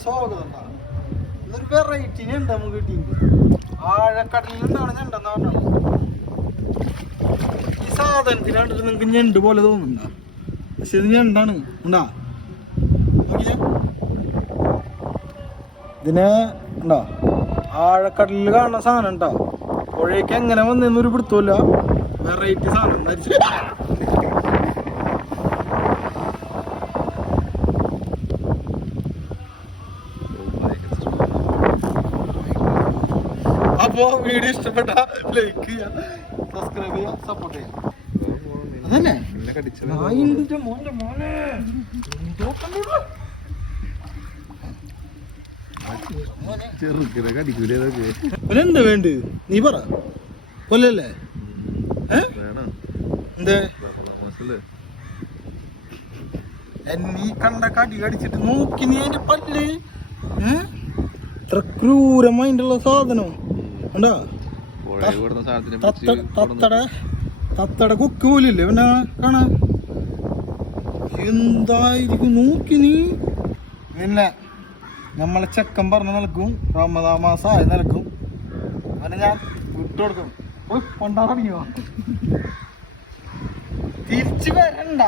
സ്വാഗതം. ഇന്നൊരു വെറൈറ്റി ഞണ്ട് നമുക്ക് കിട്ടിയിട്ടുണ്ട്. ആഴക്കടലിലുണ്ടാണ് ഞണ്ടെന്ന് പറഞ്ഞത്. ഈ സാധനത്തിന് കണ്ടിട്ട് നിങ്ങൾക്ക് ഞണ്ട് പോലെ തോന്നുന്നുണ്ടോ? പക്ഷെ ഇത് ഞണ്ടാണ്. ഉണ്ടാ ഇതിനെ ഉണ്ടോ ആഴക്കടലിൽ കാണുന്ന സാധനം ഉണ്ടോ? പുഴയ്ക്ക് എങ്ങനെ വന്നൊരു പിടുത്തമില്ല. വെറൈറ്റി സാധനം ധരിച്ചു. അപ്പോ വീഡിയോ ഇഷ്ടപ്പെട്ട ലൈക്ക് ചെയ്യുക, സബ്സ്ക്രൈബ് ചെയ്യുക, സപ്പോർട്ട് ചെയ്യുക. അതന്നെ മോനെ എന്താ വേണ്ട നീ പറ. കൊല്ലല്ലേ എന്തേ എന്നീ കണ്ട കടി കടിച്ചിട്ട് നോക്കി നീ അതിന്റെ പല്ല് ഇത്ര ക്രൂരമായിട്ടുള്ള സാധനം ഉണ്ടാ. തത്തടെ കൊക്ക് പോലില്ലേ പിന്നെ കാണാ. എന്തായിരിക്കും നോക്കി നീ. പിന്നെ നമ്മളെ ചെക്കൻ പറഞ്ഞ നിലക്കും റമദാൻ മാസമായ നിലക്കും അവനെ ഞാൻ വിട്ടുകൊടുക്കും. പോയി കൊണ്ടാ തുടങ്ങിയോ തിരിച്ചു വരണ്ട.